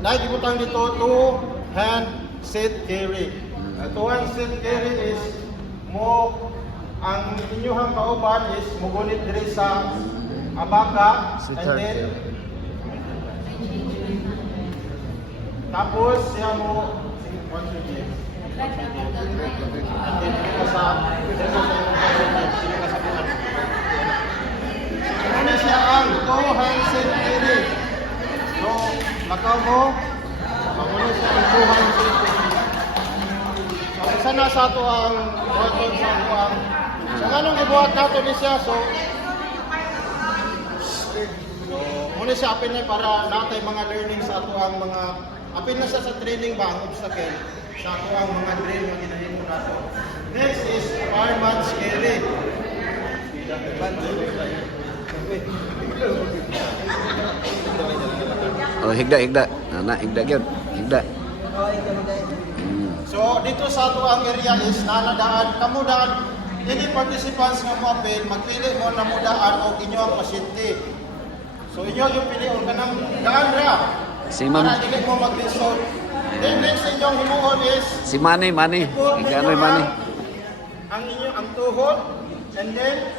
nagibutang dito two hand sit carry. Two hand sit carry is mo ang inyong kauban is mugunit diri sa abaka and then tapos siya mo and then sa ano siya ang two hand sit carry. So lakaw mo magunit siya ang two hand sit carry. So isa na sa ito ang button sa ang so anong ibuhat nato ni siya so muna siya apin na para natay mga learning sa ato ang mga apin na siya sa training ba ang obstacle sa ato ang mga drill na ginahimo nato. Next is fireman's carry. Oh, higda. Higda gyud. Higda. So dito sa ato ang area is nanadaan kamudaan any participants nga mo apil magpili mo na mudaan og inyo ang pasyente. So inyo yung pilion kanang daan ra. Si Ma'am. Para dili mo maglisod. Then next inyong himuon is Si Manny. Iganoy Manny. ang inyo ang tuhod and then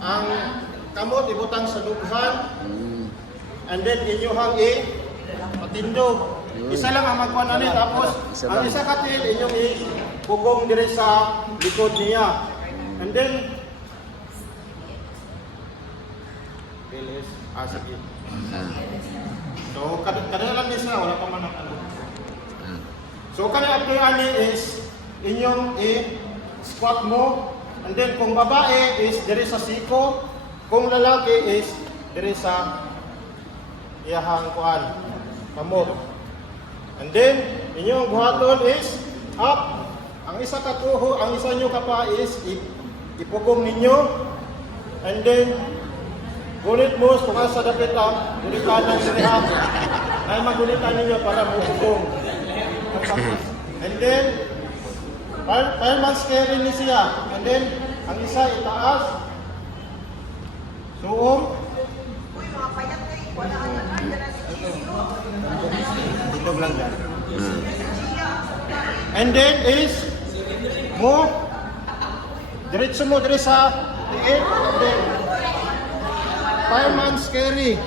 ang kamot ibutang sa dughan and then inyo hang patindog. Isa lang ang magkuhan ani tapos ang isa ka til inyong bugong dire sa likod niya. And then bilis sige. So kada lang isa wala pa man ano. So kada apply ani is inyong squat mo and then kung babae is dire sa siko, kung lalaki is dire sa iyahang kuan kamot. And then, inyong buhaton is up. Ang isa ka tuho, ang isa nyo ka pa is ipugong ninyo. And then, gunit mo, kung sa dapit ang gulitan ng sirihap, ay magulitan ninyo para mupugong. And then, fireman's carry ni siya. And then, ang isa itaas. Suong. And then is mo diretso mo dire sa tiil and then fireman's carry.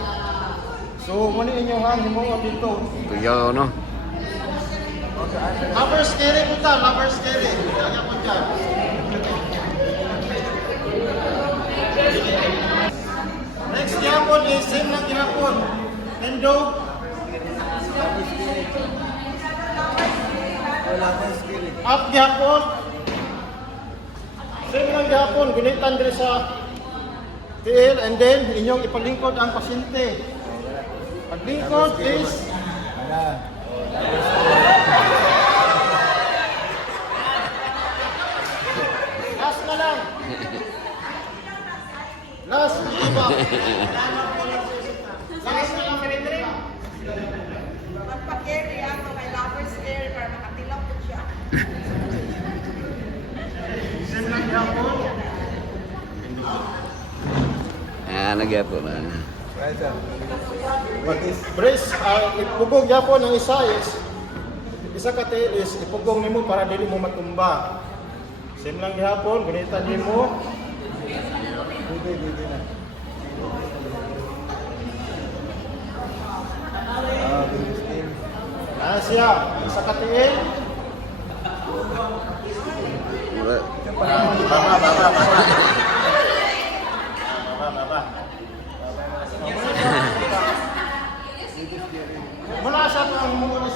So muna inyo hang himuon dito. Tuyo no. Lover's carry po ta, lover's carry. Kanya po dyan. Next yapon is same lang yapon. Endo. Up yapon. Same lang yapon, gunitan dire sa tiil and then inyong ipalingkod ang pasyente. Paglingkod is last na lang. Last iba. Last na lang pinitri. Magpa-carry ako, may lover's carry para makatilaw po siya. Same lang yapon. Nagyapon. Brace, ipugong yapon ang isa is isa ka tail is ipugong nimo para dili mo matumba. Same lang gihapon, gunitan nimo. Dili na. Siya, isa ka tail. Baba. Mula sa ito ang humuon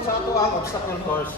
sa ito ang obstacle course.